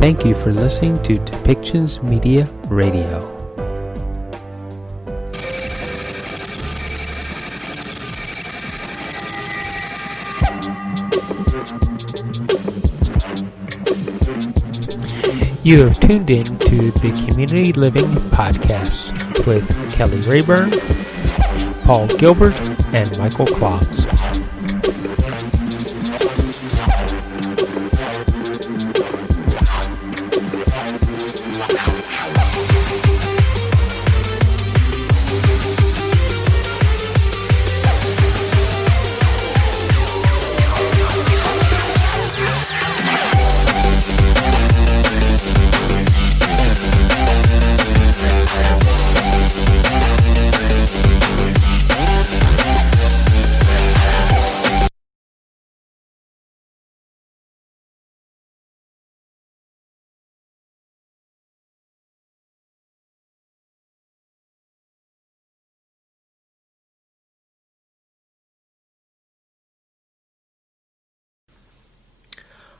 Thank you for listening to Depictions Media Radio. You have tuned in to the Community Living Podcast with Kelly Rayburn, Paul Gilbert, and Michael Klogs.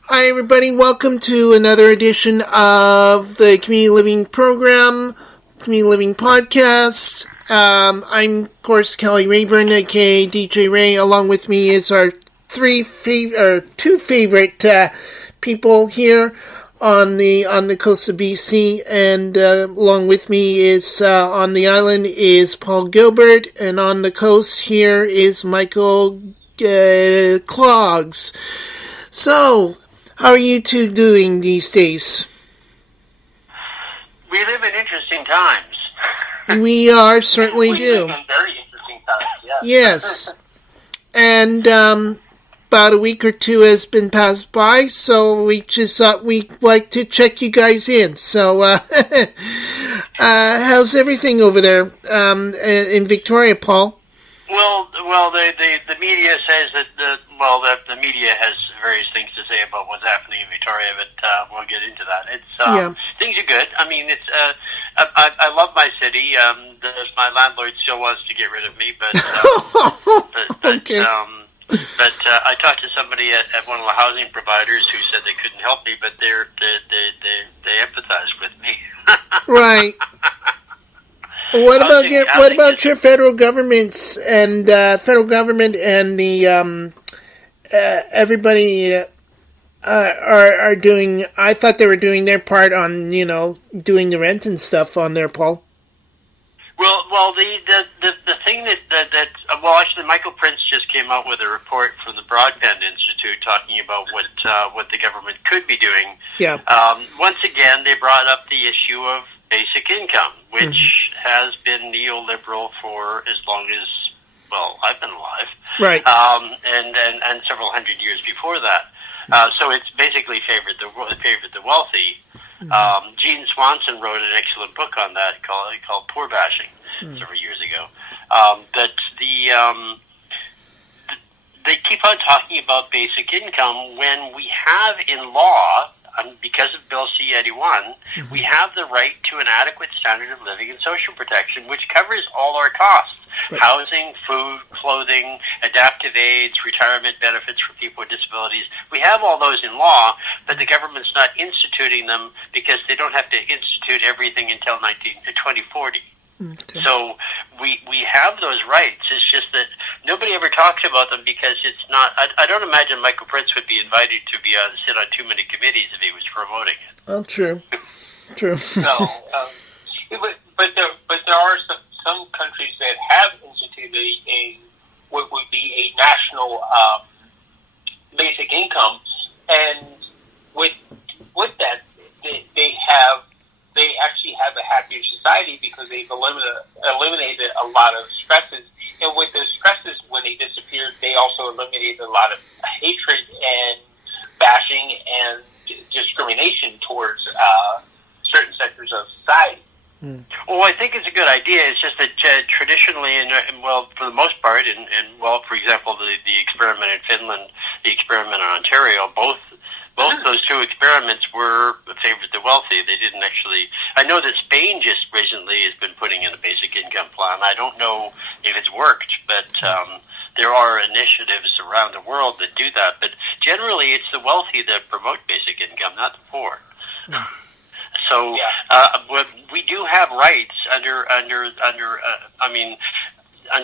Hi everybody, welcome to another edition of the Community Living Program, Community Living Podcast. I'm, of course, Kelly Rayburn, aka DJ Ray. Along with me is our two favorite people here on the coast of BC, and along with me is on the island is Paul Gilbert, and on the coast here is Michael Klogs. So, how are you two doing these days? We live in interesting times. We are, certainly we do. live in very interesting times, yes. Yes. And about a week or two has been passed by, so we just thought we'd like to check you guys in. So, how's everything over there in Victoria, Paul? Well, the media says that the media has various things to say about what's happening in Victoria, but we'll get into that. Things are good. I mean, it's I love my city. My landlord still wants to get rid of me, but Okay. But I talked to somebody at one of the housing providers who said they couldn't help me, but they empathize with me. Right. What about your federal governments and the everybody are doing? I thought they were doing their part on doing the rent and stuff on there, Paul. Well, the thing that actually Michael Prince just came out with a report from the Broadband Institute talking about what the government could be doing. Yeah. Once again, they brought up the issue of basic income, which has been neoliberal for as long as, I've been alive. Right. And several hundred years before that. So it's basically favored the wealthy. Gene Swanson wrote an excellent book on that called Poor Bashing several years ago. But they keep on talking about basic income when we have in law, because of Bill C-81, we have the right to an adequate standard of living and social protection, which covers all our costs. Right. Housing, food, clothing, adaptive aids, retirement benefits for people with disabilities. We have all those in law, but the government's not instituting them because they don't have to institute everything until 2040. Okay. So we have those rights. It's just that nobody ever talks about them because it's not. I don't imagine Michael Prince would be invited to sit on too many committees if he was promoting it. Oh, true. No, but there are some countries that have instituted what would be a national basic income, and with that they actually have a happier society because they've eliminated a lot of stresses. And with those stresses, when they disappeared, they also eliminated a lot of hatred and bashing and discrimination towards certain sectors of society. Well, I think it's a good idea. It's just that traditionally, for the most part, for example, the experiment in Finland, the experiment in Ontario, both those two experiments were favored the wealthy. They didn't actually. I know that Spain just recently has been putting in a basic income plan. I don't know if it's worked, but there are initiatives around the world that do that. But generally, it's the wealthy that promote basic income, not the poor. So we do have rights under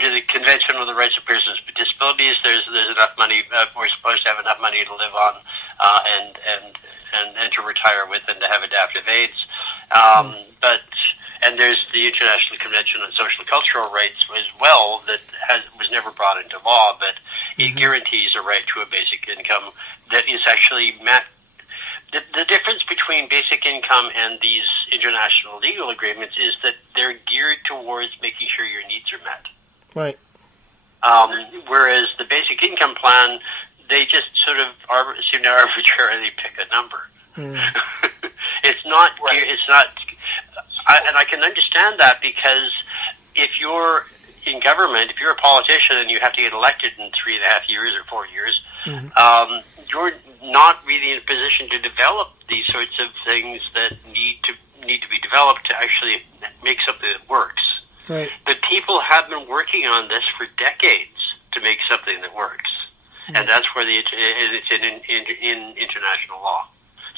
the Convention on the Rights of Persons with Disabilities. There's enough money. We're supposed to have enough money to live on and to retire with, and to have adaptive aids. And there's the International Convention on Social and Cultural Rights as well that was never brought into law, but it guarantees a right to a basic income that is actually met. The difference between basic income and these international legal agreements is that they're geared towards making sure your needs are met. Right. Whereas the basic income plan, they just sort of seem to arbitrarily pick a number. It's not. Right. It's not. And I can understand that, because if you're in government, if you're a politician and you have to get elected in 3.5 years or 4 years, you're not really in a position to develop these sorts of things that need to be developed to actually make something that works. Right. But people have been working on this for decades to make something that works, and that's where it's in international law.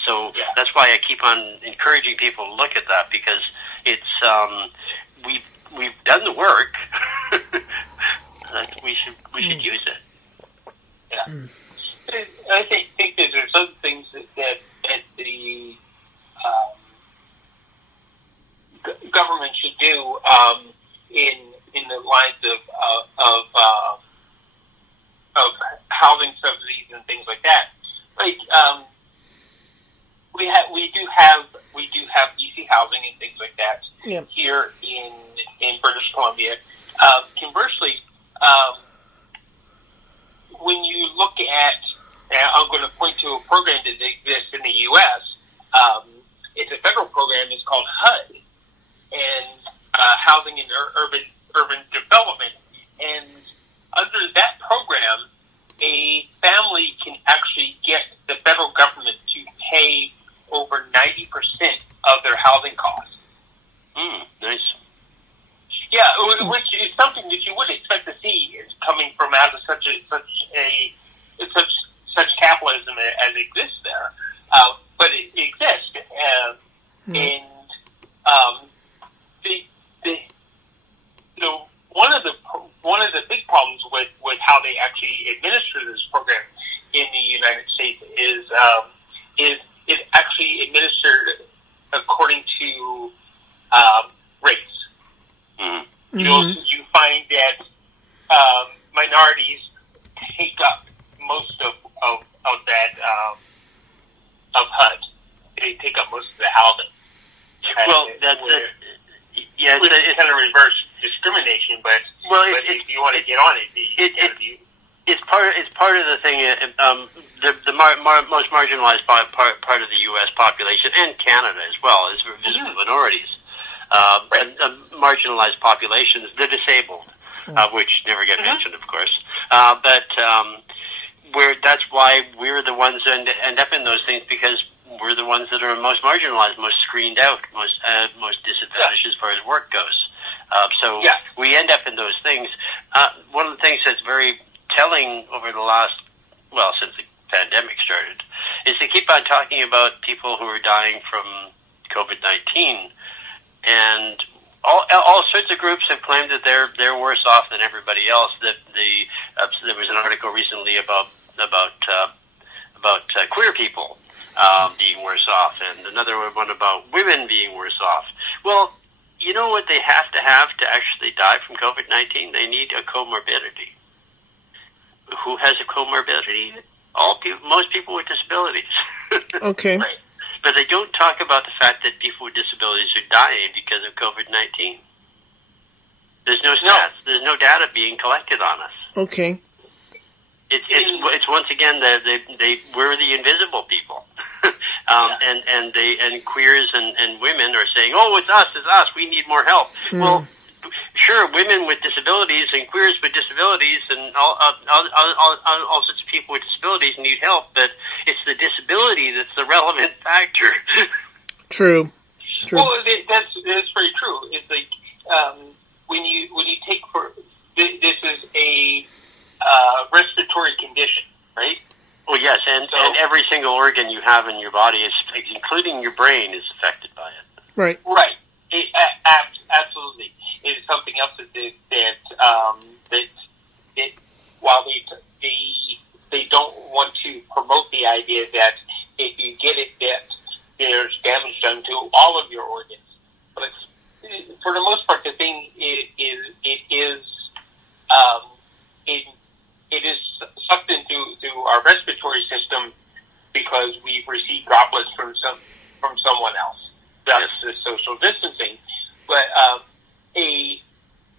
So that's why I keep on encouraging people to look at that, because it's we've done the work. We should use it. Yeah. I think that there's other things that the government should do in the lines of housing subsidies and things like that. Like we do have easy housing and things like that here in British Columbia. Conversely, when you look at, I'm going to point to a program that exists in the U.S. It's a federal program. It's called HUD, and Housing and Urban Development. And under that program, a family can actually get the federal government to pay over 90% of their housing costs. Nice. Yeah, which is something that you wouldn't expect to see coming from out of such capitalism as exists there, but it exists, and one of the big problems with how they actually administer this program in the United States is it actually administered according to race. You find that minorities take up most of that of HUD. They take up most of the housing. Well, that's it. Yeah, it's kind of reverse discrimination, but if you want to get on it, it's part of the thing. The most marginalized part of the U.S. population, and Canada as well, is visible minorities. And marginalized populations, the disabled, which never get mentioned, of course. But that's why we're the ones that end up in those things, because we're the ones that are most marginalized, most screened out, most disadvantaged as far as work goes. So we end up in those things. One of the things that's very telling over the last, since the pandemic started, is they keep on talking about people who are dying from COVID-19, and all sorts of groups have claimed that they're worse off than everybody else. That there was an article recently about queer people being worse off, and another one about women being worse off. Well, you know what they have to actually die from COVID-19? They need a comorbidity. Who has a comorbidity? Most people with disabilities. Okay. Right. But they don't talk about the fact that people with disabilities are dying because of COVID-19. There's no stats. There's no data being collected on us. Okay. It's once again we're the invisible people, and queers and women are saying, oh, it's us, we need more help. Well, sure, women with disabilities and queers with disabilities and all sorts of people with disabilities need help, but it's the disability that's the relevant factor. True. Well, that's very true. It's like when you take this is a respiratory condition, right? Well, yes, and every single organ you have in your body, is, including your brain, is affected by it. Right. Right. Absolutely. It is something else that while they don't want to promote the idea that if you get it, that there's damage done to all of your organs. But for the most part, the thing it is sucked into our respiratory system because we've received droplets from someone else. That's the social distancing. But being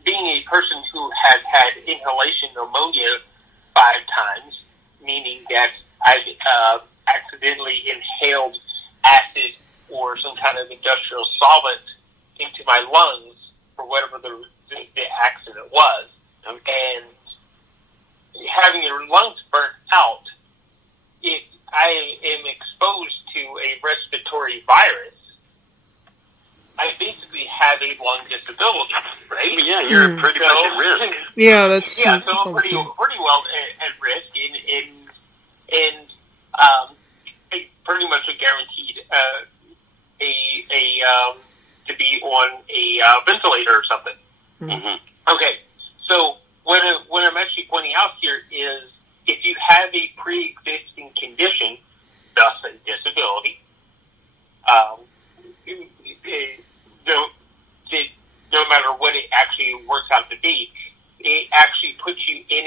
a person who has had inhalation pneumonia 5 times, meaning that I've accidentally inhaled acid or some kind of industrial solvent into my lungs for whatever the accident was, and having your lungs burnt out, if I am exposed to a respiratory virus, I basically have a lung disability, right? Well, yeah, you're pretty much at risk. Yeah, that's so I'm pretty well at risk, and pretty much a guaranteed to be on a ventilator or something. Mm-hmm. Okay, so what I'm actually pointing out here is if you have a pre-existing condition, thus a disability, no matter what it actually works out to be, it actually puts you in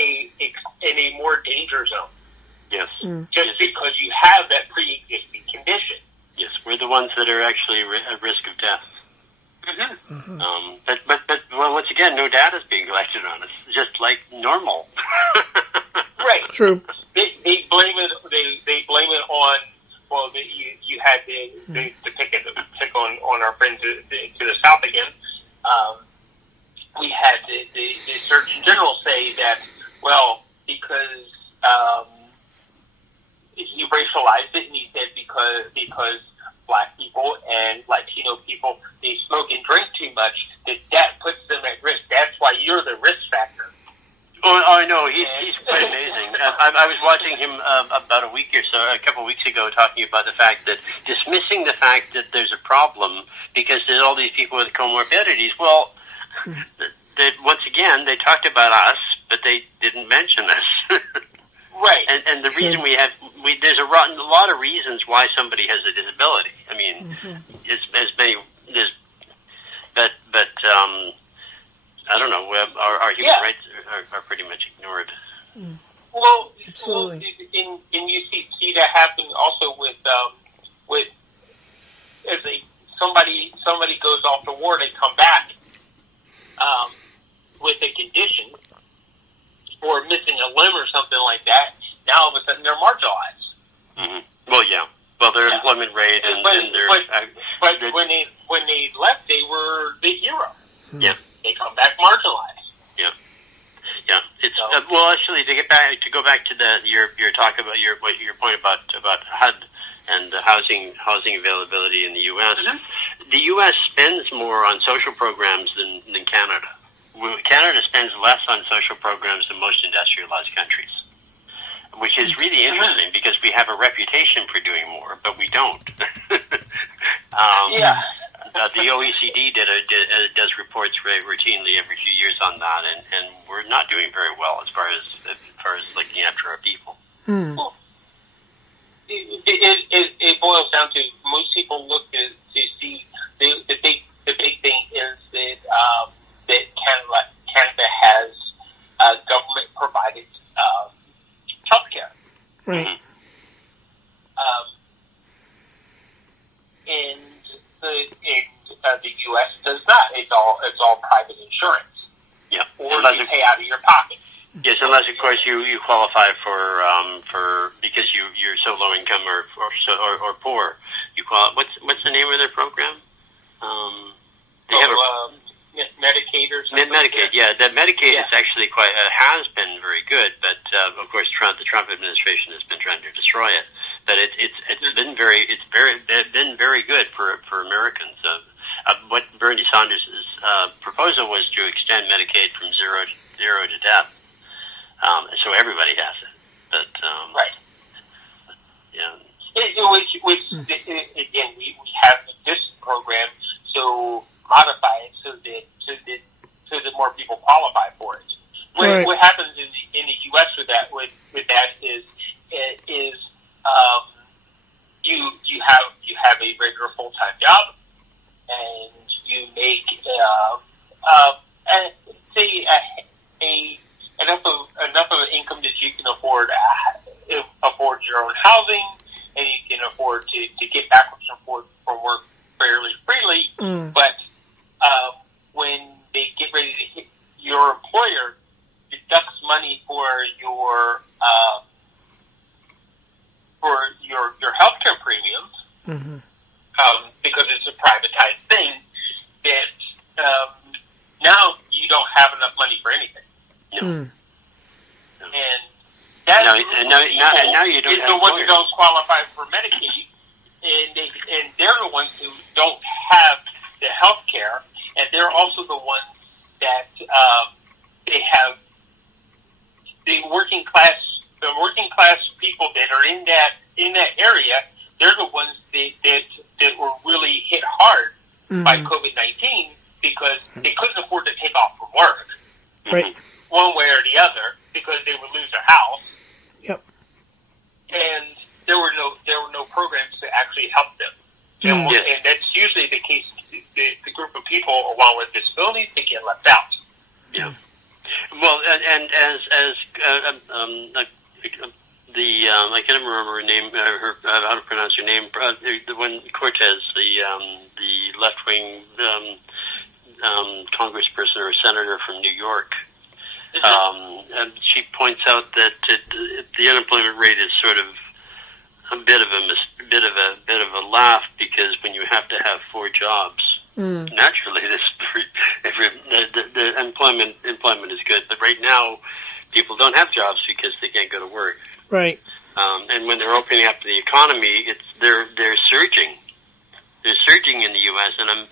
a more danger zone. Yes. Just because you have that pre-existing condition. Yes, we're the ones that are actually at risk of death. Mm-hmm. But well, once again, no data is being collected on us, just like normal. Right. True. They blame it. They blame it on. Well, you had the pick on our friends to the south again. We had the Surgeon General say that, well, because he racialized it, and he said because Black people and Latino people, they smoke and drink too much, that puts them at risk. That's why you're the risk factor. Oh, I know. He's quite amazing. I was watching him about a couple of weeks ago, talking about the fact that dismissing the fact that there's a problem because there's all these people with comorbidities. Well, once again, they talked about us, but they didn't mention us. Right. And the reason there's a lot of reasons why somebody has a disability. I mean, it's as many. But I don't know. Our human rights are pretty much ignored. Well, absolutely. And you see that happen also with as somebody goes off the war, they come back with a condition or missing a limb or something like that. Now all of a sudden they're marginalized. Mm-hmm. Well, yeah. Well, their employment rate and their but when they left, they were the hero. Yeah. They come back marginalized. Yeah. Yeah. It's well, actually, to go back to your talk about your point about HUD and the housing availability in the U.S. Mm-hmm. The U.S. spends more on social programs than Canada. Canada spends less on social programs than most industrialized countries, which is really interesting because we have a reputation for doing more, but we don't. Yeah. The OECD does reports routinely every few years on that, and we're not doing very well as far as looking after our people. Well, it boils down to most people look to see the big thing is that Canada has government provided health care. Right. And the U.S. does not. It's all private insurance. Yeah. Or you pay out of your pocket. Yes, unless of course you qualify for because you're so low income or poor. You what's the name of their program? Medicaid or something. Medicaid, yeah. That Medicaid is actually has been very good, but of course the Trump administration has been trying to destroy it. But it's been very good for Americans. What Bernie Sanders' proposal was to extend Medicaid from zero to death, so everybody has it. But right. again, we have this program, so modify it so that more people qualify for it. Right. What happens in the U.S. with that is you have a regular full-time job, and you make enough of an income that you can afford your own housing, and you can afford to get backwards and forth from work fairly freely. But when they get ready to hit, your employer deducts money for your healthcare premiums, because it's a privatized thing. That now you don't have enough money for anything. And that's now you don't have the ones who don't qualify for Medicaid, and they're the ones who don't have the health care, and they're also the ones that they have the working class people that are in that area. They're the ones that were really hit hard by COVID-19 because they couldn't afford to take off from work, Right. one way or the other, because they would lose their house. Yep. And there were no programs to actually help them. And that's usually the case. The group of people, along with disabilities, they get left out. Yeah. Well, and as I can't remember her name, how to pronounce her name. When Cortez, the left-wing congressperson or senator from New York, and she points out that the unemployment rate is sort of a bit of a laugh, because when you have to have 4 jobs, naturally the employment is good. But right now, people don't have jobs because they can't go to work. Right. And when they're opening up the economy, they're surging. They're surging in the U.S. and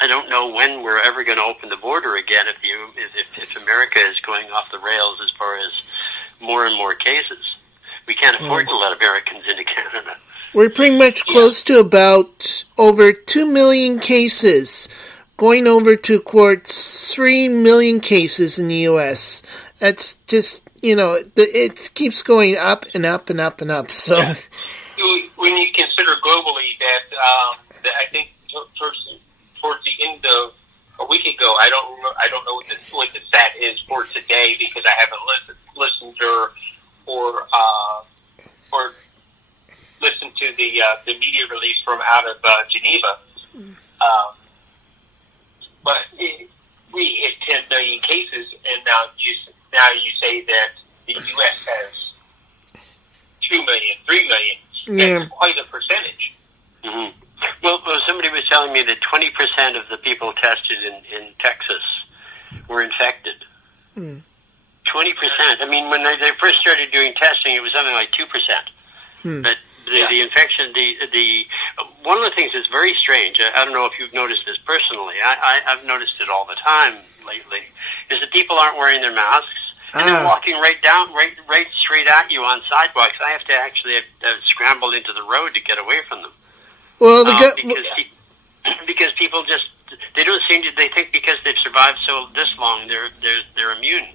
I don't know when we're ever going to open the border again. If America is going off the rails as far as more and more cases, we can't afford to let Americans into Canada. We're pretty much close to about over 2 million cases, going over to courts 3 million cases in the U.S. That's just, it keeps going up and up and up and up. So, when you consider globally that I think towards the end of a week ago, I don't know what the stat is for today, because I haven't listened or listened to the media release from out of Geneva. But we hit 10 million cases, and now you say that the U.S. has 2 million, 3 million. That's quite a percentage. Mm-hmm. Well, somebody was telling me that 20% of the people tested in Texas were infected. 20%. I mean, when they first started doing testing, it was something like 2%. But the infection, the one of the things that's very strange, I don't know if you've noticed this personally, I've noticed it all the time lately, is that people aren't wearing their masks, and they're walking right straight at you on sidewalks. I have to actually scramble into the road to get away from them. Well, because people just, they don't seem to, they think because they've survived this long, they're immune.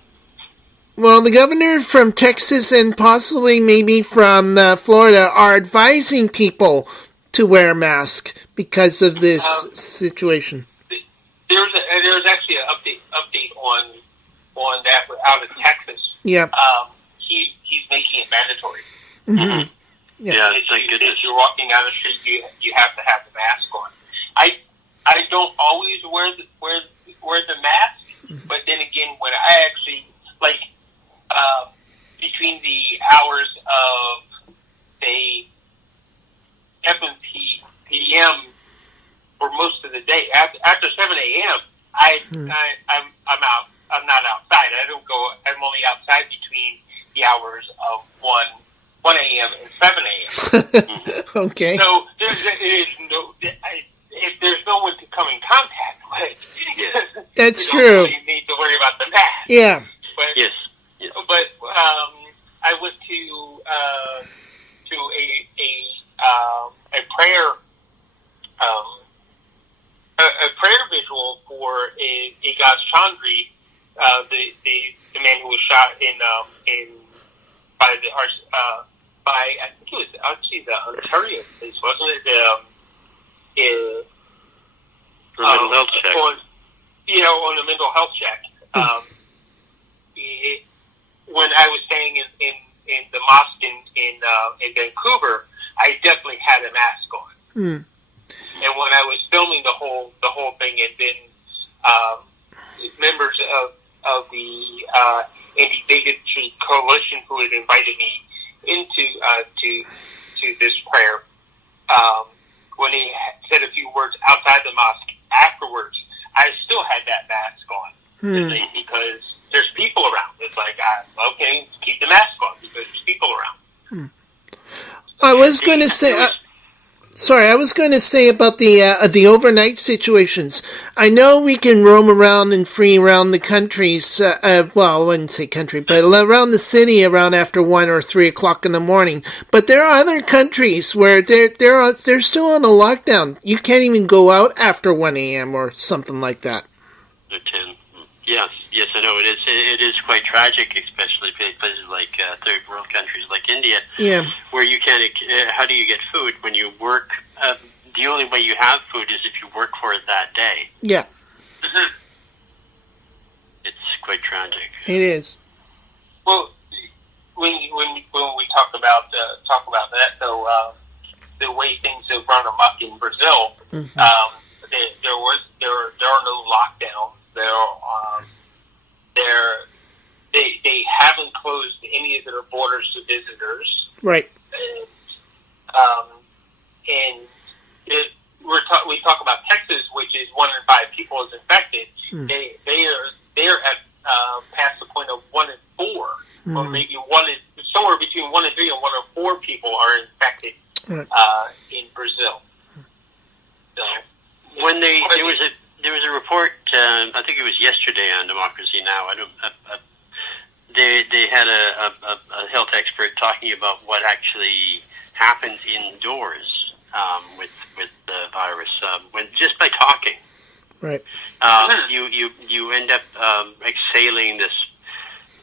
Well, the governor from Texas and possibly maybe from Florida are advising people to wear a mask because of this situation. There's actually an update on that out of Texas. Yeah. He's making it mandatory. Mm-hmm. Yeah, thank goodness. If you're walking down the street, you have to have the mask on. I don't always wear the mask, but then again, when I actually between the hours of say 7 p.m. for most of the day, after 7 a.m. I'm out. I'm not outside. I don't go. I'm only outside between the hours of 1 a.m. and 7 a.m. Okay. So if there's no one to come in contact with, that's you true. don't really need to worry about the mask. Yeah. But, yes. But I went to a prayer a prayer visual for Igaz Chandri, the man who was shot by I think it was actually the Ontario police, wasn't it? For mental health check. On a mental health check. When I was staying in the mosque in Vancouver, I definitely had a mask on. And when I was filming the whole thing, and then members of the anti-bigotry coalition who had invited me into to this prayer, when he said a few words outside the mosque afterwards, I still had that mask on because there's people around. It's like, okay, keep the mask on because there's people around. I was going to say. I was going to say about the overnight situations. I know we can roam around and free around the countries. Well, I wouldn't say country, but around the city around after 1 or 3 o'clock in the morning. But there are other countries where they're still on a lockdown. You can't even go out after 1 a.m. or something like that. Or 10. Yes, I know. It is quite tragic, especially places like third world countries like India, where you can't. How do you get food when you work? The only way you have food is if you work for it that day. Yeah, it's quite tragic. It is. Well, when we talk about that, though, the way things have run amok in Brazil, there are no lockdowns. They haven't closed any of their borders to visitors. Right. We talk about Texas, which is 1 in 5 people is infected. They are at past the point of 1 in 4, or maybe somewhere between 1 in 3 and 1 in 4 people are infected in Brazil. So, when there was a report, I think it was yesterday on Democracy Now. They had a health expert talking about what actually happens indoors with the virus when just by talking. Right. You end up exhaling this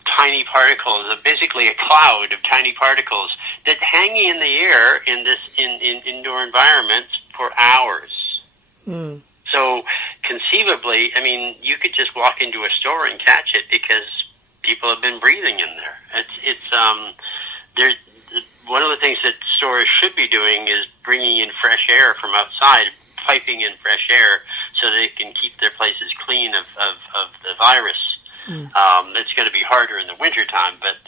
tiny particles, basically a cloud of tiny particles that hang in the air in indoor environments for hours. So conceivably, I mean, you could just walk into a store and catch it because people have been breathing in there. There's one of the things that stores should be doing is bringing in fresh air from outside, piping in fresh air so they can keep their places clean of the virus. It's going to be harder in the wintertime, but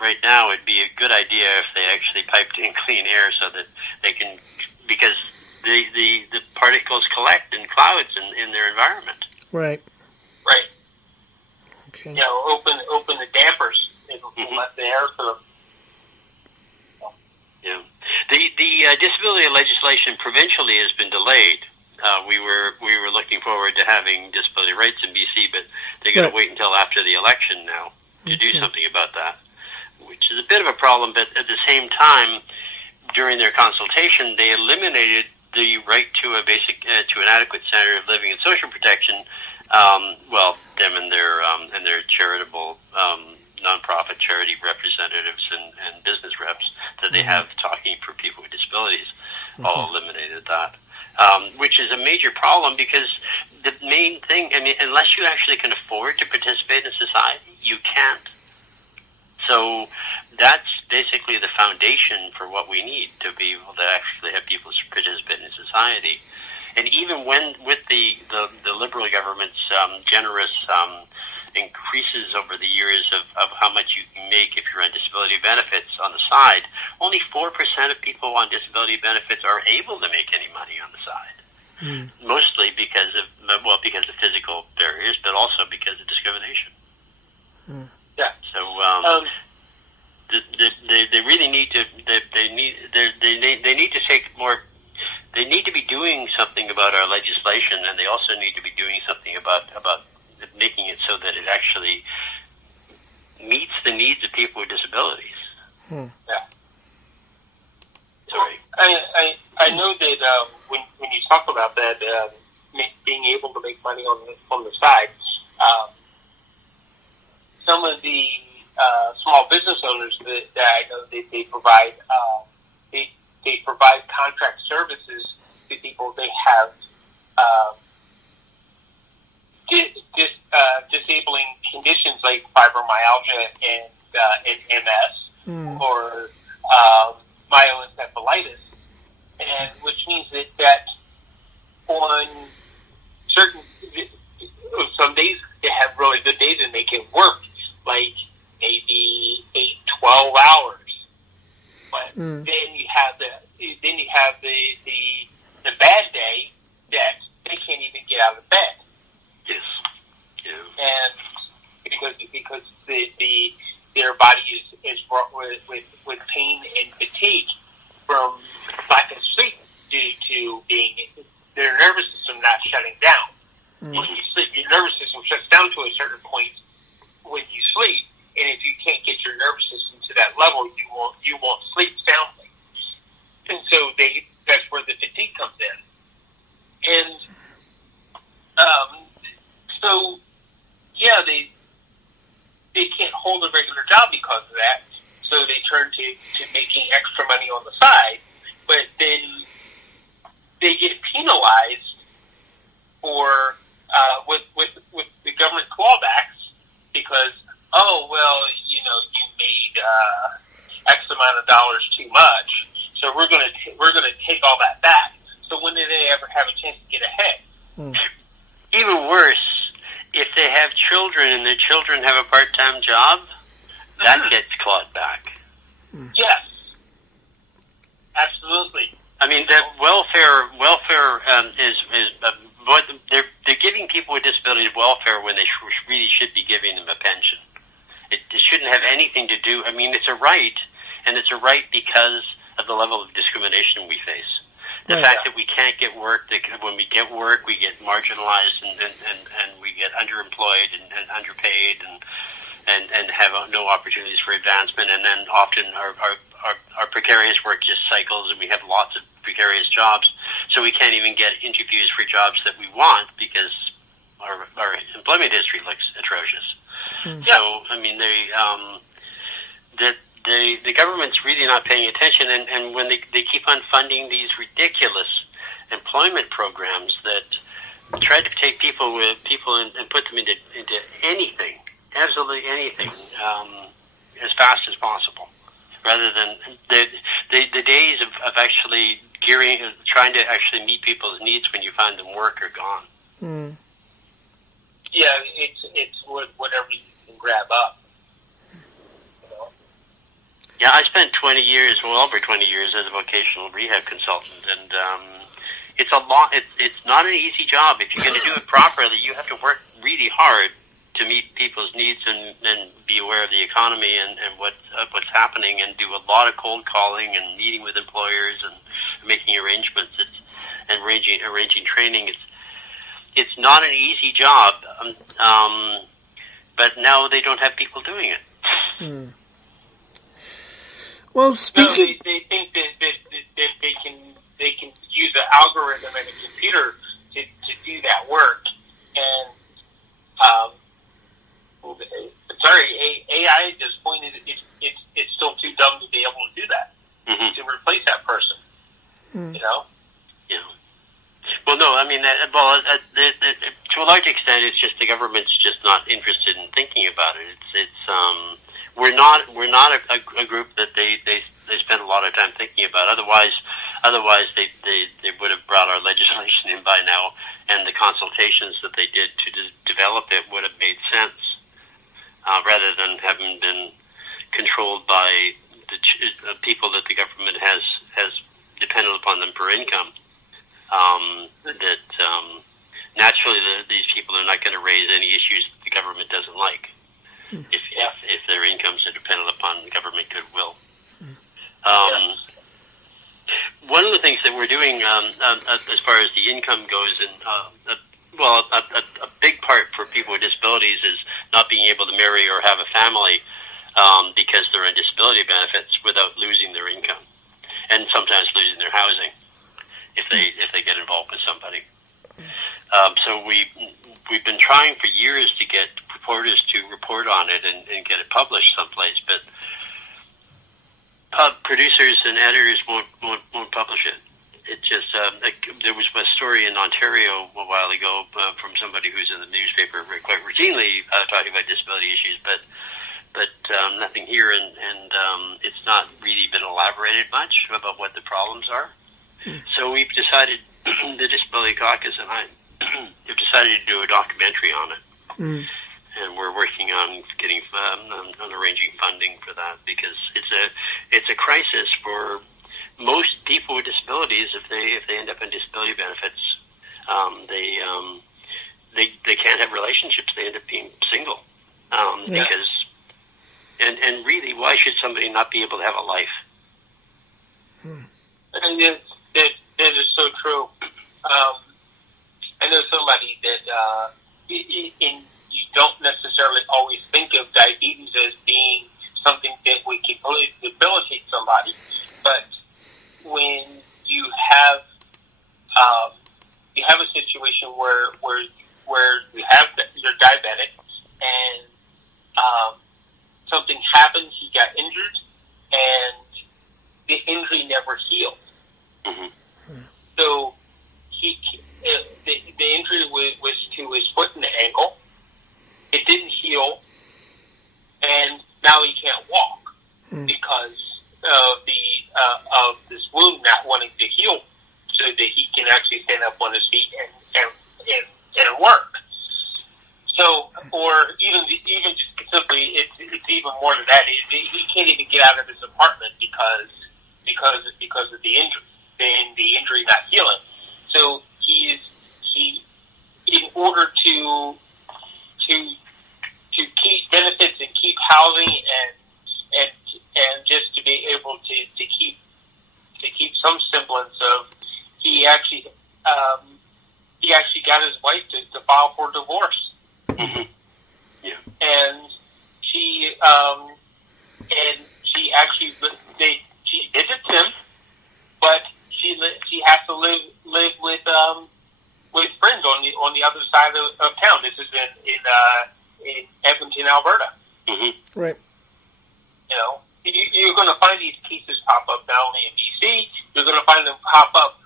right now it'd be a good idea if they actually piped in clean air so that they can, because the particles collect in clouds in their environment. Right. Okay. Open the dampers and let the air through. Yeah. The disability legislation provincially has been delayed. We were looking forward to having disability rights in BC, but they're going to wait until after the election now to do something about that, which is a bit of a problem. But at the same time, during their consultation, they eliminated the right to a basic to an adequate standard of living and social protection. Them and their charitable nonprofit charity representatives and business reps that they have talking for people with disabilities all eliminated that, which is a major problem because the main thing, I mean, unless you actually can afford to participate in society, you can't. So that's basically the foundation for what we need to be able to actually have people participate in society. And even when with the Liberal government's generous increases over the years of how much you can make if you're on disability benefits on the side, only 4% of people on disability benefits are able to make any money on the side. Mostly because of physical barriers, but also because of discrimination. Yeah. So they really need to they need to take more. They need to be doing something about our legislation, and they also need to be doing something about making it so that it actually meets the needs of people with disabilities. Yeah. Sorry. I know that when you talk about that, being able to make money on the side, some of the small business owners that I know they provide they provide contract services to people. They have disabling conditions like fibromyalgia and MS or myeloencephalitis, and which means that on certain some days they have really good days and they can work like maybe 8-12 hours, but then you have the bad day that they can't even get out of bed. Yes. Yeah. And because their body is brought with pain and fatigue from lack of sleep due to being their nervous system not shutting down. When you sleep, your nervous system shuts down to a certain point when you sleep, and if you can't get your nervous system to that level, you won't sleep soundly. And so that's where the fatigue comes in. And so yeah, they can't hold a regular job because of that. So they turn to making extra money on the side, but then they get penalized for with the government clawbacks because you made X amount of dollars too much, so we're gonna take all that back. So when do they ever have a chance to get ahead? Even worse, if they have children and their children have a part-time job, that gets clawed back. Yes, absolutely. I mean, that welfare is what they're giving people with disabilities welfare when they really should be giving them a pension. It shouldn't have anything to do. I mean, it's a right, and it's a right because of the level of discrimination we face. The fact that we can't get work, that when we get work, we get marginalized and we get underemployed and underpaid and have no opportunities for advancement, and then often our precarious work just cycles, and we have lots of precarious jobs, so we can't even get interviews for jobs that we want because our employment history looks atrocious. So, I mean, the government's really not paying attention, and when they keep on funding these ridiculous employment programs that try to take people and put them into anything, absolutely anything, as fast as possible, rather than the days of actually trying to actually meet people's needs when you find them work are gone. Yeah, it's whatever you can grab up. Yeah, I spent 20 years, over 20 years as a vocational rehab consultant, and it's a lot. It's not an easy job. If you're going to do it properly, you have to work really hard to meet people's needs and be aware of the economy and what's happening, and do a lot of cold calling and meeting with employers and making arrangements. And arranging training. It's not an easy job, but now they don't have people doing it. Well, speaking, they think that they can use an algorithm and a computer to do that work, and AI at this point it's still too dumb to be able to do that to replace that person. You know. Yeah. Well, no, I mean, to a large extent, it's just the government's just not interested in thinking about it. We're not a group that they spend a lot of time thinking about. Otherwise they would have brought our legislation in by now, and the consultations that they did to develop it would have made sense, rather than having been controlled by the people that the government has dependent upon them for income. Naturally these people are not going to raise any issues that the government doesn't like. If their incomes are dependent upon government goodwill. One of the things that we're doing as far as the income goes, and a big part for people with disabilities is not being able to marry or have a family because they're on disability benefits without losing their income, and sometimes losing their trying for years to get reporters to report on it and get it published someplace, but producers and editors won't publish it. It just there was a story in Ontario a while ago from somebody who's in the newspaper quite routinely talking about disability issues, but nothing here, and it's not really been elaborated much about what the problems are. So we've decided, the Disability Caucus and I have decided to do a documentary on it. And we're working on getting on arranging funding for that, because it's a crisis for most people with disabilities. If they end up in disability benefits, they can't have relationships. They end up being single because and really, why should somebody not be able to have a life? And that is so true. I know somebody that you don't necessarily always think of diabetes as being something that would completely debilitate somebody, but when you have a situation where you're diabetic and something happened, he got injured, and the injury never healed. So the injury was to his foot and the ankle. It didn't heal, and now he can't walk because of this wound not wanting to heal, so that he can actually stand up on his feet and work. So, or even just simply, it's even more than that. He can't even get out of his apartment because of the injury, and the injury not healing. So he in order to keep benefits and keep housing and just to be able to keep some semblance of, he actually got his wife to file for divorce. Yeah. And she actually she visits him, but she has to live with friends on the other side of town. This is in Edmonton, Alberta. Right. You know, you're going to find these cases pop up not only in BC, you're going to find them pop up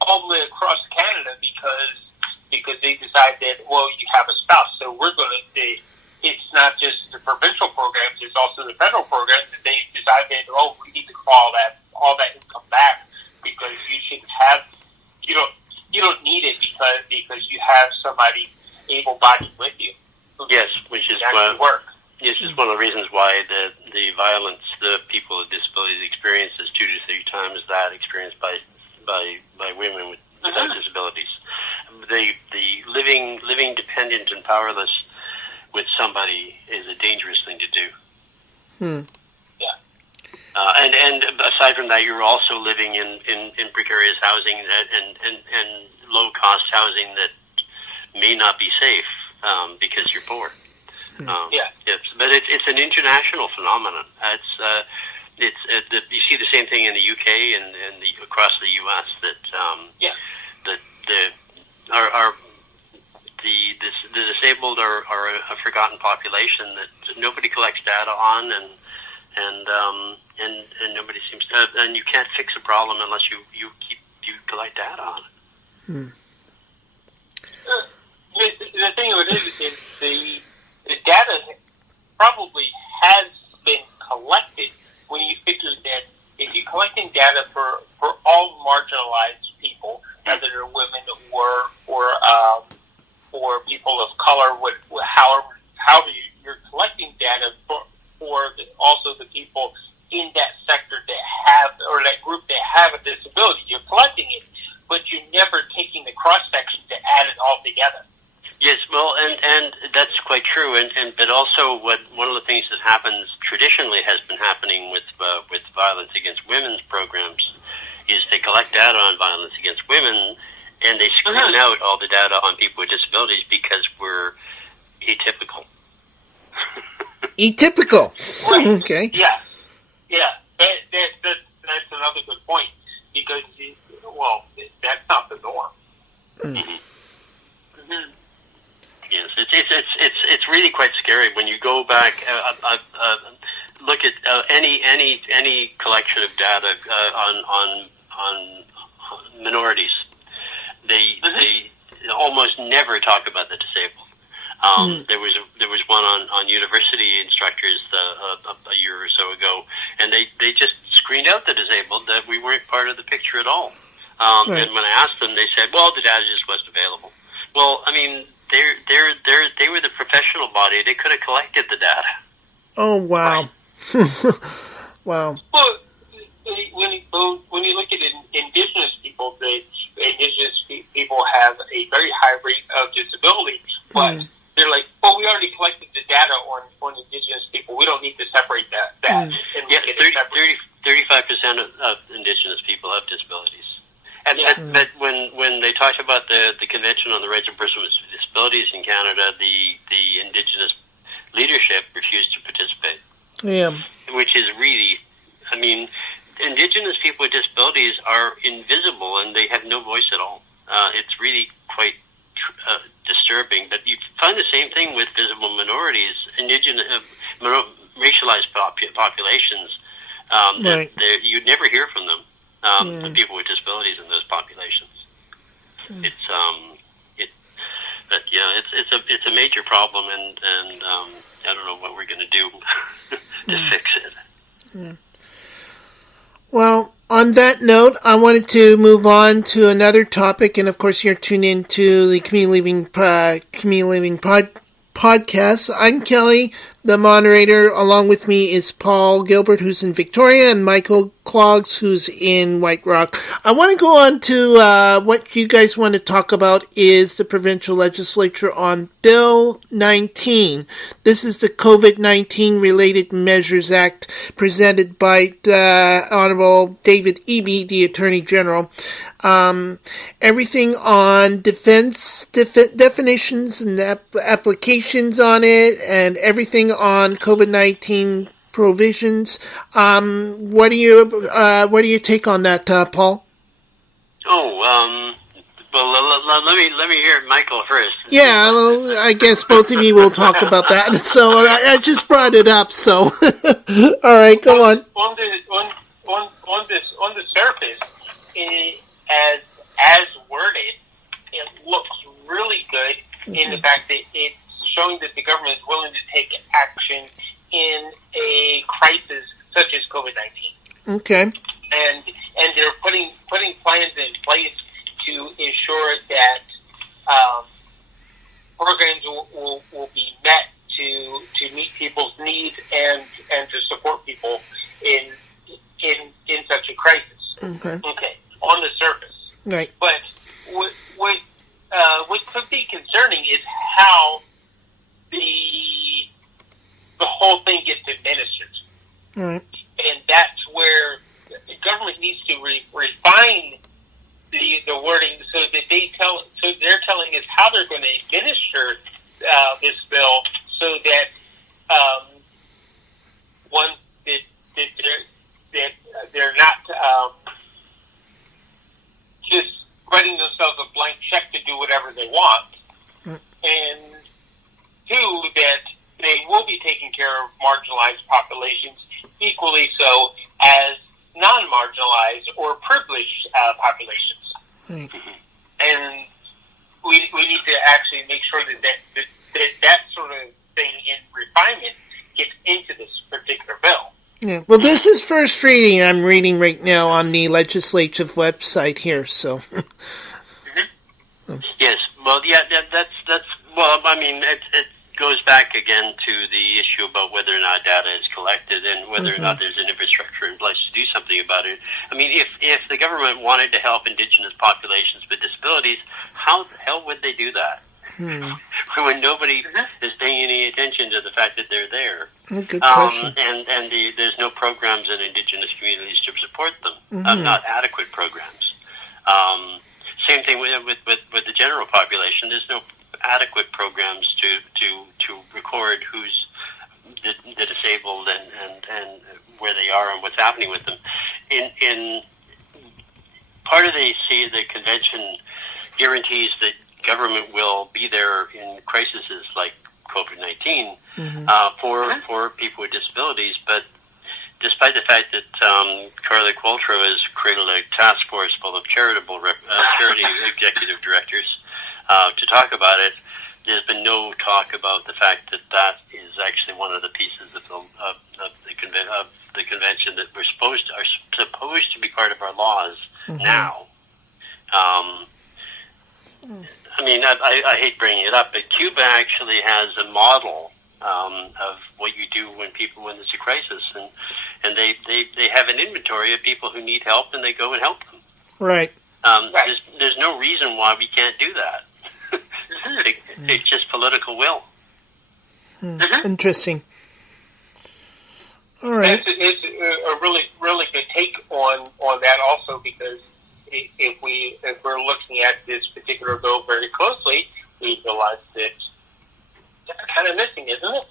all the way across Canada because they decide that, well, you have a spouse, so we're going to. It's not just the provincial programs; it's also the federal programs. That they decide that, oh, we need to call all that income back because you should have. You don't need it because you have somebody able-bodied with you. Yes, which is work. This is one of the reasons why the violence the people with disabilities experience is 2 to 3 times that experienced by women without disabilities. The living dependent and powerless with somebody is a dangerous thing to do. Yeah. And aside from that, you're also living in precarious housing and low cost housing that may not be safe because you're poor. But it's an international phenomenon. You see the same thing in the UK and across the US that the disabled are a forgotten population that nobody collects data on, and nobody seems to, and you can't fix a problem unless you collect data on it. The thing of it is the data probably has been collected when you figure that if you're collecting data for all marginalized people, whether they're women or people of color, however you're collecting data for also the people in that sector that have, or that group that have a disability, you're collecting it, but you're never taking the cross section to add it all together. Yes, well, and that's quite true, but also one of the things that happens traditionally has been happening with violence against women's programs is they collect data on violence against women and they screen out all the data on people with disabilities because we're atypical. Atypical. Right. Okay. Yeah. That's another good point because that's not the norm. Yeah. go back, look at any collection of data on minorities. They almost never talk about the disabled. There was one on university instructors a year or so ago, and they just screened out the disabled. That we weren't part of the picture at all. And when I asked them, they said, "Well, the data just wasn't available." Well, I mean, they were the professional body. They could have collected the data. Oh wow! Wow. Well, when you look at indigenous people, the indigenous people have a very high rate of disability, but they're like, well, we already collected the data on indigenous people. We don't need to separate that. And yeah, 35% of indigenous people have disabilities. And but when they talked about the Convention on the Rights of Persons with Disabilities in Canada, the indigenous leadership refused to participate. Yeah. Which is really, I mean, indigenous people with disabilities are invisible and they have no voice at all. It's really quite disturbing. But you find the same thing with visible minorities, indigenous, racialized populations. You'd never hear from them. The people with disabilities in those populations. It's a major problem, and I don't know what we're going to do to fix it. Yeah. Well, on that note, I wanted to move on to another topic, and of course, you're tuned into the Community Living Podcast. I'm Kelly, the moderator. Along with me is Paul Gilbert, who's in Victoria, and Michael Clogs, who's in White Rock. I want to go on to what you guys want to talk about is the provincial legislature on Bill 19. This is the COVID-19 Related Measures Act presented by Honorable David Eby, the Attorney General. Everything on defense definitions and applications on it, and everything on COVID-19 provisions. What do you take on that, Paul? Well, let me hear Michael first. Yeah, well, I guess both of you will talk about that. So I just brought it up. So all right, go on. On the surface, as worded, it looks really good in the fact that it's showing that the government is willing to take action in a crisis such as COVID-19. Okay. And they're putting plans in place to ensure that programs will be met to meet people's needs and to support people in such a crisis. Okay. On the surface. Right. But what could be concerning is how the whole thing gets administered. Right. And that's where the government needs to refine the wording so that they're telling us how they're going to administer this bill so that they're not just writing themselves a blank check to do whatever they want, and two, that they will be taking care of marginalized populations equally so as non-marginalized or privileged populations. Right. And we need to actually make sure that sort of thing in refinement gets into this particular bill. Yeah. Well, this is first reading. I'm reading right now on the legislative website here. So. Yes. Well, yeah. That's. Well, I mean, it goes back again to the issue about whether or not data is collected and whether or not there's an infrastructure in place to do something about it. I mean, if the government wanted to help indigenous populations with disabilities, how the hell would they do that? When nobody is paying any attention to the fact that they're there. Good question. And there's no programs in indigenous communities to support them. Not adequate programs. Same thing with the general population. There's no adequate programs to record who's the disabled and where they are and what's happening with them. In part of the convention guarantees that government will be there in crises like COVID-19 for people with disabilities. But despite the fact that Carla Qualtrough has created a task force full of charity executive directors to talk about it, there's been no talk about the fact that that is actually one of the pieces of the convention that are supposed to be part of our laws now. I mean, I hate bringing it up, but Cuba actually has a model of what you do when there's a crisis, and they have an inventory of people who need help, and they go and help them. Right. There's no reason why we can't do that. It's just political will. Interesting. All right. It's a really, really good take on that also, because if we're looking at this particular bill very closely, we realize that it's kind of missing, isn't it?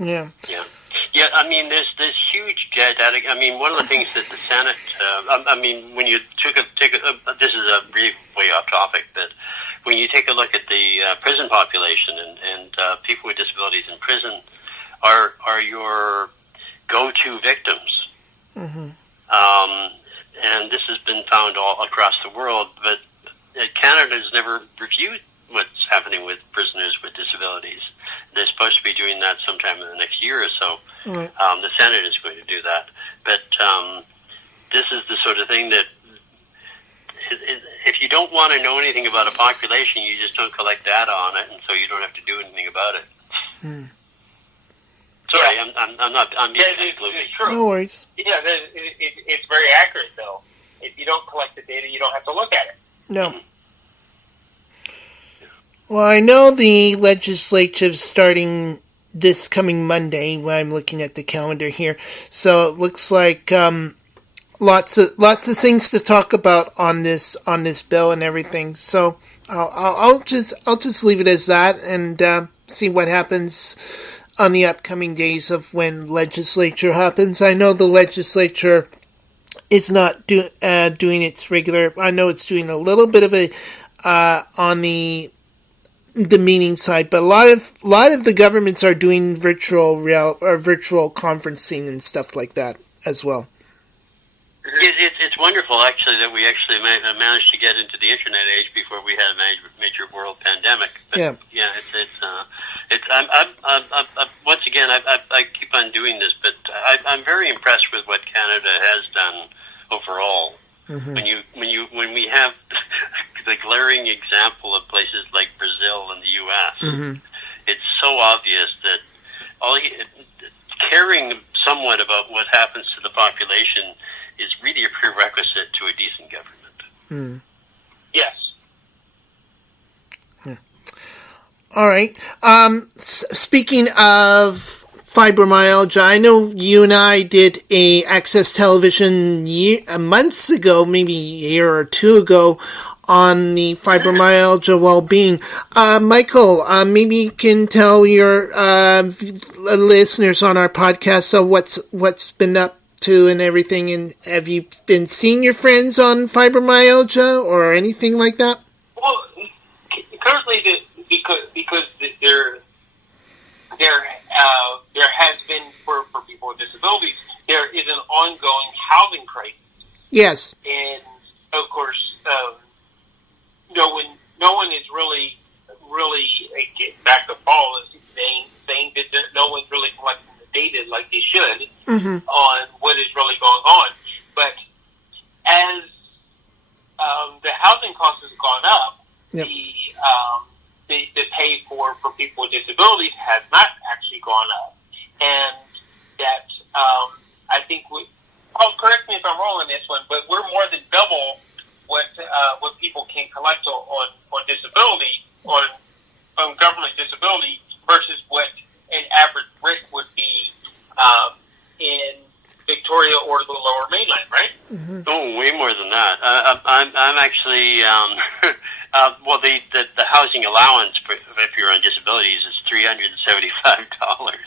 Yeah. Yeah, I mean, there's this huge data. I mean, one of the things that the Senate, I mean, when you take a this is a really way off topic, but when you take a look at the prison population and people with disabilities in prison are your go-to victims. And this has been found all across the world, but Canada has never reviewed what's happening with prisoners with disabilities. They're supposed to be doing that sometime in the next year or so. Right. The Senate is going to do that. But this is the sort of thing that if you don't want to know anything about a population, you just don't collect data on it, and so you don't have to do anything about it. Sorry, I'm being gloomy. It's true. No worries. Yeah, it's very accurate, though. If you don't collect the data, you don't have to look at it. No. Well, I know the legislature's starting this coming Monday when I'm looking at the calendar here. So it looks like lots of things to talk about on this bill and everything. So I'll just leave it as that and see what happens on the upcoming days of when legislature happens. I know the legislature is not doing its regular. I know it's doing a little bit of a on the meeting side, but a lot of the governments are doing virtual conferencing and stuff like that as well. It's wonderful, actually, that we actually managed to get into the internet age before we had a major world pandemic. But yeah. I'm once again, I keep on doing this, but I'm very impressed with what Canada has done overall. When we have the glaring example of places like Brazil and the U.S., it's so obvious that caring somewhat about what happens to the population is really a prerequisite to a decent government. Yes. All right. Speaking of fibromyalgia, I know you and I did a Access Television months ago, maybe a year or two ago, on the fibromyalgia well-being. Michael, maybe you can tell your listeners on our podcast what's been up to and everything, and have you been seeing your friends on fibromyalgia or anything like that? Well, currently, because there has been for people with disabilities, there is an ongoing housing crisis. Yes, and of course, no one is really getting back to Paul is saying that no one's really collecting the data like they should on what is really going on. But as the housing cost has gone up, yep. The pay for people with disabilities has not actually gone up, and that I think correct me if I'm wrong on this one, but we're more than double what people can collect on disability on government disability versus what an average rate would be in Victoria or the Lower Mainland, right? Oh, way more than that. I'm actually well, the housing allowance if you're on disabilities is $375.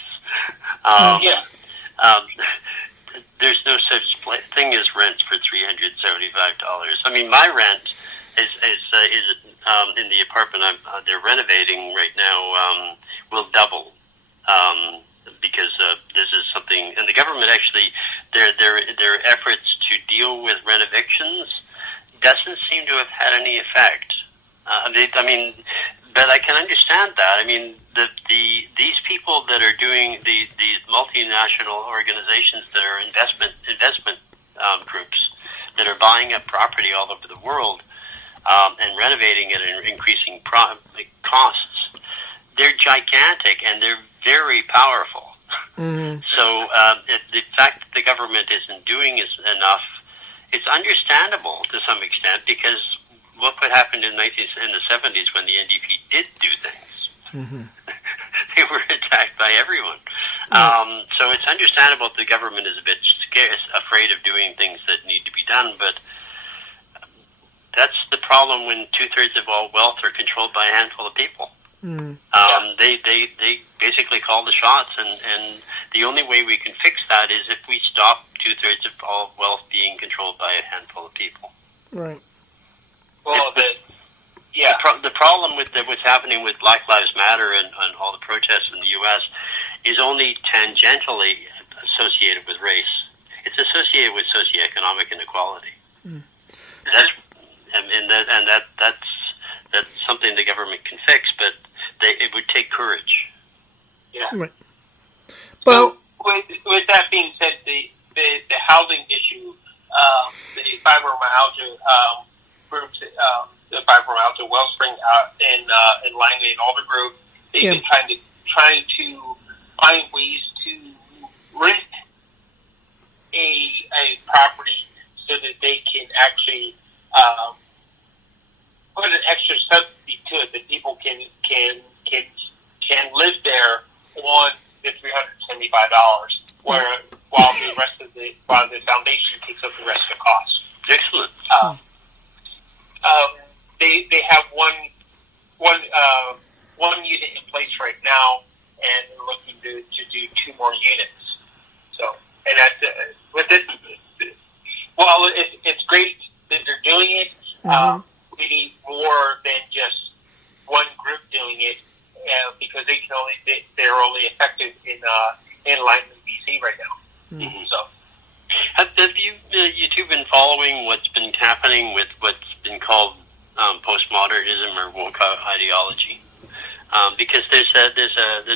Yeah. There's no such thing as rent for $375. I mean, my rent is in the apartment they're renovating right now will double. Because this is something, and the government actually, their efforts to deal with renovictions doesn't seem to have had any effect. But I can understand that. I mean, these people that are doing these multinational organizations that are investment groups that are buying up property all over the world and renovating it and increasing costs. They're gigantic and they're very powerful. Mm-hmm. So the fact that the government isn't doing enough, it's understandable to some extent, because look what happened in the 70s when the NDP did do things. Mm-hmm. They were attacked by everyone. Mm-hmm. So it's understandable that the government is a bit afraid of doing things that need to be done, but that's the problem when 2/3 of all wealth are controlled by a handful of people. Mm. They basically call the shots, and the only way we can fix that is if we stop 2/3 of all wealth being controlled by a handful of people. Right. Well, the problem with what's happening with Black Lives Matter and all the protests in the U.S. is only tangentially associated with race. It's associated with socioeconomic inequality. Mm. That's something the government can fix, but it would take courage. Yeah. Right. Well, so with that being said, the housing issue, the fibromyalgia groups, the fibromyalgia Wellspring in Langley and Alder Grove, they've been trying to find ways to rent a property so that they can actually put an extra subsidy to it, that people can live there on the $375, while the foundation takes up the rest of the cost. Excellent. They have one unit in place right now, and they're looking to do 2 more units. So, and that's with this. Well, it's great that they're doing it. Mm-hmm. We need more than just one group doing it, because they're only effective in Lyman, BC right now. Mm-hmm. So, have you two been following what's been happening with what's been called postmodernism or woke ideology? Because there's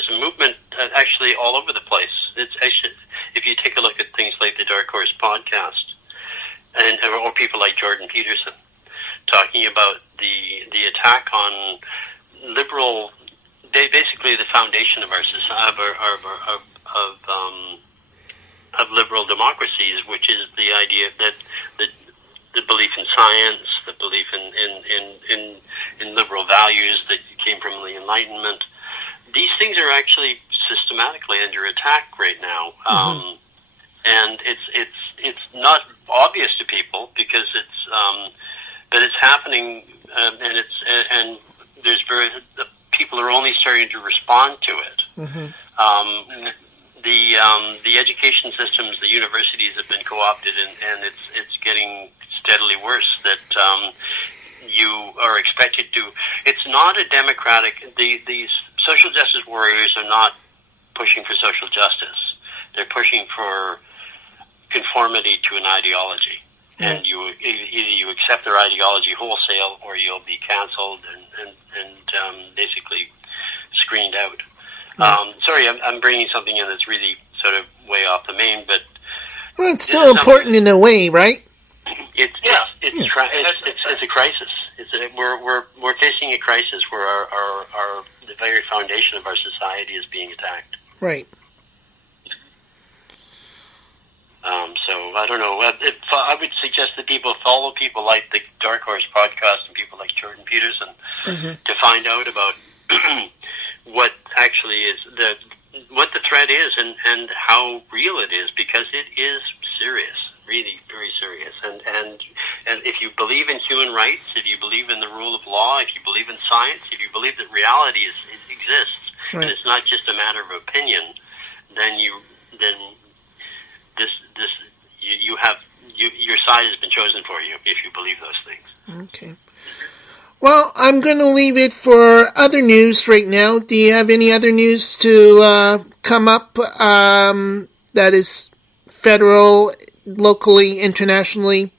a movement actually all over the place. It's actually, if you take a look at things like the Dark Horse podcast, or people like Jordan Peterson talking about the attack on liberal, basically the foundation of our society, of liberal democracies, which is the idea that the belief in science, the belief in liberal values that came from the Enlightenment. These things are actually systematically under attack right now, and it's not obvious to people because but it's happening, and there's people are only starting to respond to it. Mm-hmm. The education systems, the universities have been co-opted, and it's getting steadily worse. That you are expected to. It's not a democratic. These social justice warriors are not pushing for social justice. They're pushing for conformity to an ideology, and either you accept their ideology wholesale, or you'll be canceled and basically screened out. Sorry, I'm bringing something in that's really sort of way off the main, but it's still important in a way, right? It's a crisis. We're facing a crisis where the very foundation of our society is being attacked. Right. So I don't know. I would suggest that people follow people like the Dark Horse podcast and people like Jordan Peterson to find out about what actually is what the threat is and how real it is, because it is serious, really very serious. And if you believe in human rights, if you believe in the rule of law, if you believe in science, if you believe that reality exists, and it's not just a matter of opinion, then your side has been chosen for you if you believe those things. Okay. Well, I'm going to leave it for other news right now. Do you have any other news to come up that is federal, locally, internationally?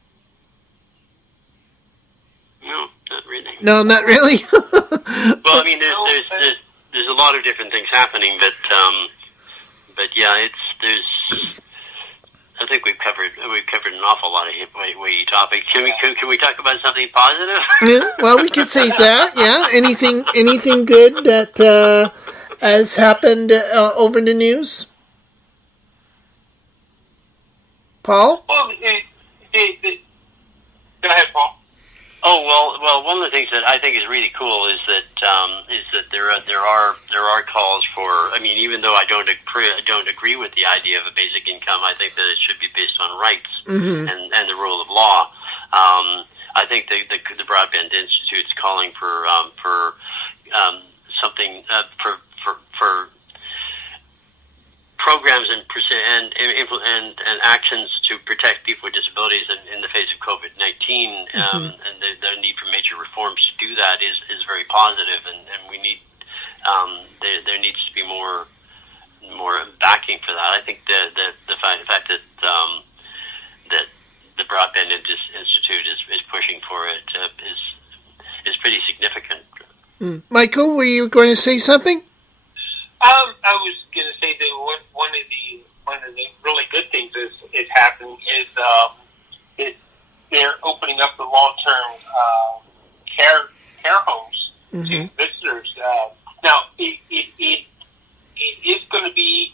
No, not really. No, not really. Well, I mean, there's a lot of different things happening, but yeah, I think we've covered an awful lot of weighty topics. Can we talk about something positive? Yeah, well, we could say that. Yeah, anything good that has happened over the news? Paul? Well, go ahead, Paul. Oh well. One of the things that I think is really cool is that there are calls for. I mean, even though I don't agree with the idea of a basic income, I think that it should be based on rights and the rule of law. I think the Broadband Institute is calling for something for programs and actions to protect people with disabilities in the face of COVID-19, and the need for major reforms to do that is very positive, and we need there needs to be more backing for that. I think the fact that that the Broadband Institute is pushing for it is pretty significant. Michael, were you going to say something? I was going to say that one of the really good things is happening is they're opening up the long-term care homes to visitors. Now it is going to be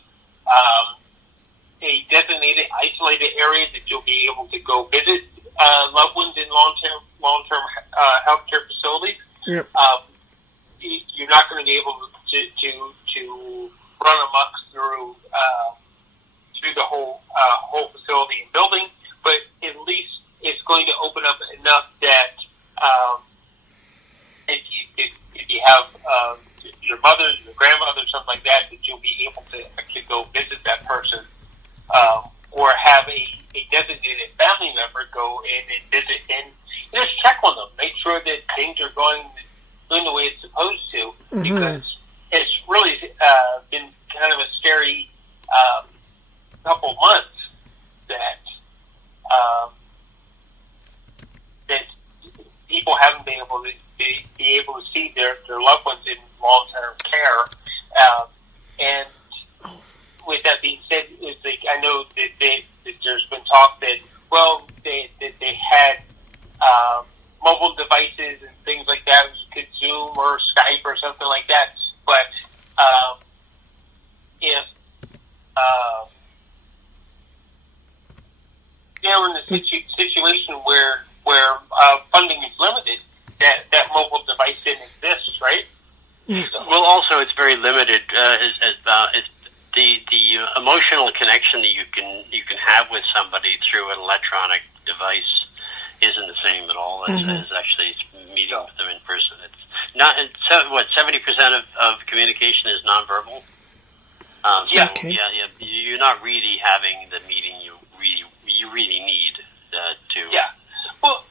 a designated, isolated area that you'll be able to go visit loved ones in long-term healthcare facilities. Yep. You're not going to be able to run amok through the whole facility and building, but at least it's going to open up enough that if you have your mother, your grandmother, something like that, that you'll be able to go visit that person, or have a designated family member go in and visit and just check on them, make sure that things are going the way it's supposed to, because it's really been kind of a scary couple months that people haven't been able to be able to see their loved ones in long-term care. And with that being said, it's like, I know that there's been talk that they had mobile devices and things like that. You could Zoom or Skype or something like that. But if they're in a situation where funding is limited, that mobile device didn't exist, right? Well, also it's very limited. It's the emotional connection that you can have with somebody through an electronic device isn't the same at all as actually meeting with them in person. It's not. 70% of communication is nonverbal. Yeah. So, yeah. You're not really having the meeting you really need to. Yeah. Well,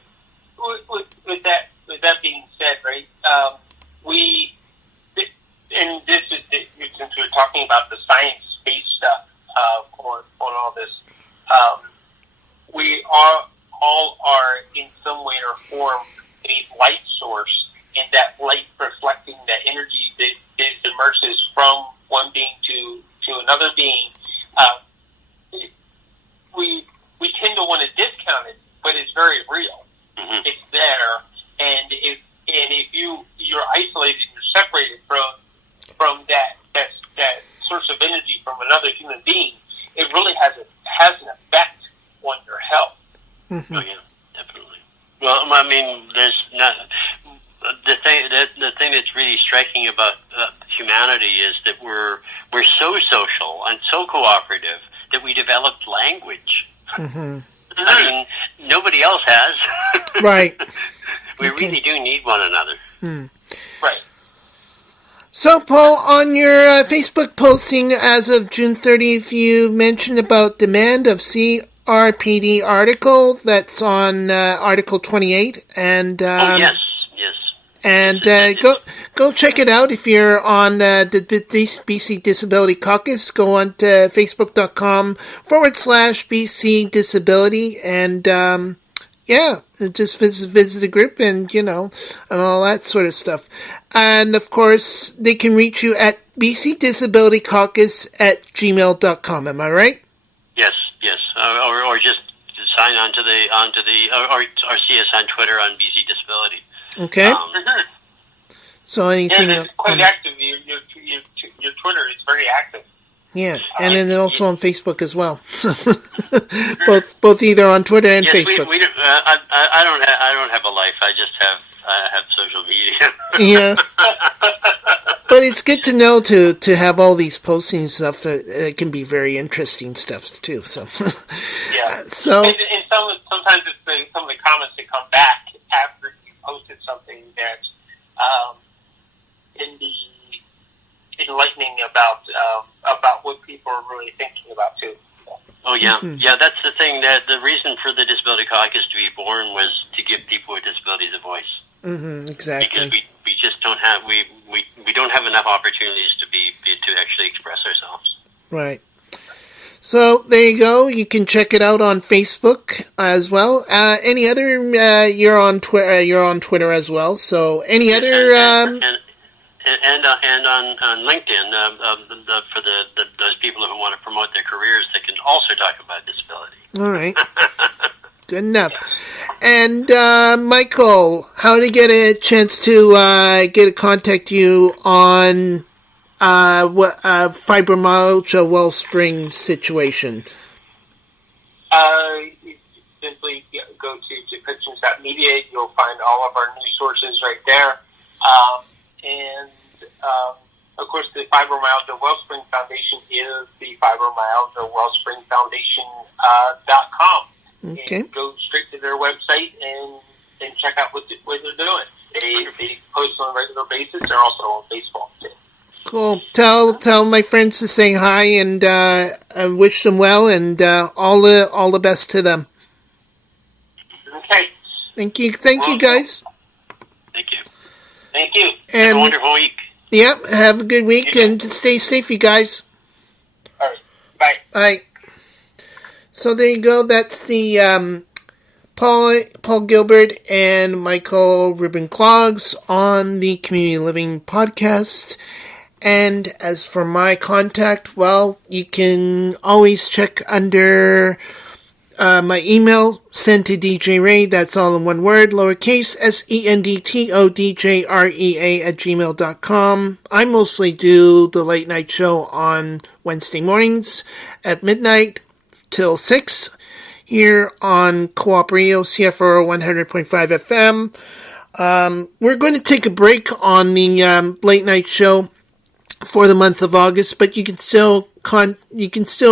with that being said, right? And this is since we're talking about the science-based stuff on all this, we all are in some way or form a light source, and that light reflecting that energy that emerges from one being to another being. We tend to want to discount it, but it's very real. It's there, and if you're isolated, you're separated from that source of energy from another human being, it really has an effect on your health. Oh yeah, definitely. Well, I mean, there's not the thing that's really striking about humanity is that we're so social and so cooperative that we developed language. I mean, nobody else has. Right. We really do need one another. Right. So, Paul, on your Facebook posting as of June 30th, you mentioned about demand of CRPD article that's on Article 28. And yes. And go check it out if you're on the BC Disability Caucus. Go on to facebook.com/BC Disability and just visit the group and all that sort of stuff. And of course, they can reach you at bcdisabilitycaucus@gmail.com. Am I right? Yes, or just sign on to the or see us on Twitter on BC Disability. Okay. So anything? Yeah, it's quite active. Your Twitter is very active. Yeah, and then also on Facebook as well. So both either on Twitter and Facebook. I don't have a life. I have social media. Yeah. But it's good to know to have all these postings and stuff. It can be very interesting stuff too. So yeah. So and sometimes it's some of the comments that come back after you posted something that's enlightening about what people are really thinking about too. Oh yeah, yeah. That's the thing. That the reason for the Disability Caucus to be born was to give people with disabilities a voice. Exactly. Because we just don't have we don't have enough opportunities to actually express ourselves. Right. So there you go. You can check it out on Facebook as well. Any other? You're on Twitter. You're on Twitter as well. So any other? And on LinkedIn for those people who want to promote their careers, they can also talk about disability. All right. Good enough. And Michael, how to get a chance to contact you on fibromyalgia wellspring situation? You simply go to depictions.media. You'll find all of our news sources right there. Of course, the Fibromyalgia Wellspring Foundation is the Fibromyalgia Wellspring Foundation.com. Okay. And go straight to their website and check out what they're doing. They post on a regular basis. They're also on Facebook too. Cool. Tell my friends to say hi and I wish them well and all the best to them. Okay. Thank you. Thank you, guys. Thank you. Thank you. And have a wonderful week. Yep. Have a good week and stay safe, you guys. All right. Bye. Bye. So there you go. That's the Paul Gilbert and Michael Rubin Clogs on the Community Living Podcast. And as for my contact, well, you can always check under my email, send to DJ Ray, that's all in one word, lowercase, SENDTODJREA @gmail.com. I mostly do the late night show on Wednesday mornings at midnight till 6 here on Co-op Radio, CFRO 100.5 FM. We're going to take a break on the late night show for the month of August, but you can still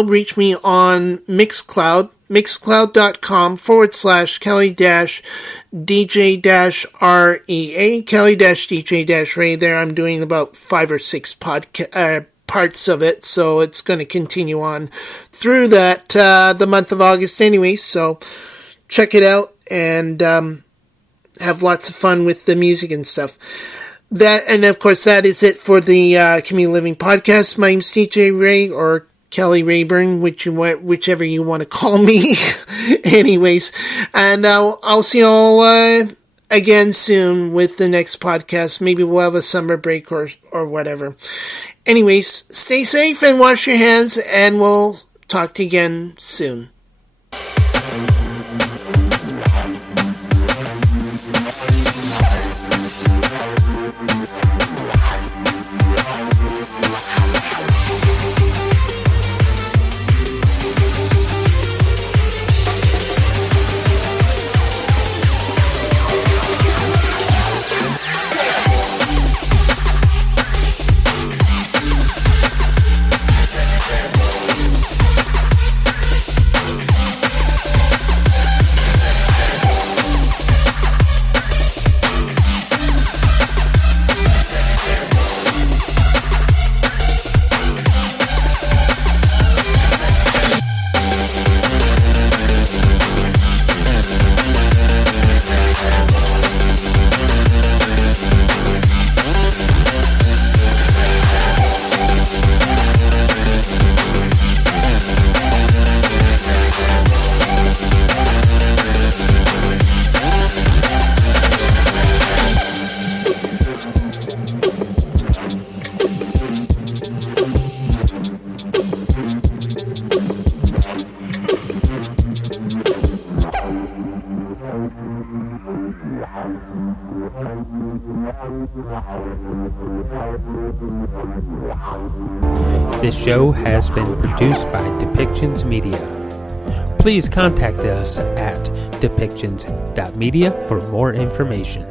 reach me on Mixcloud, mixcloud.com/Kelly-DJ-REA, Kelly-DJ-Ray. There, I'm doing about 5 or 6 parts of it, so it's going to continue on through that the month of August anyway. So check it out and have lots of fun with the music and stuff. That, and of course, that is it for the Community Living Podcast. My name's DJ Ray, or Kelly Rayburn, whichever you want to call me. Anyways, and I'll see you all again soon with the next podcast. Maybe we'll have a summer break or whatever. Anyways, stay safe and wash your hands, and we'll talk to you again soon. This show has been produced by Depictions Media. Please contact us at depictions.media for more information.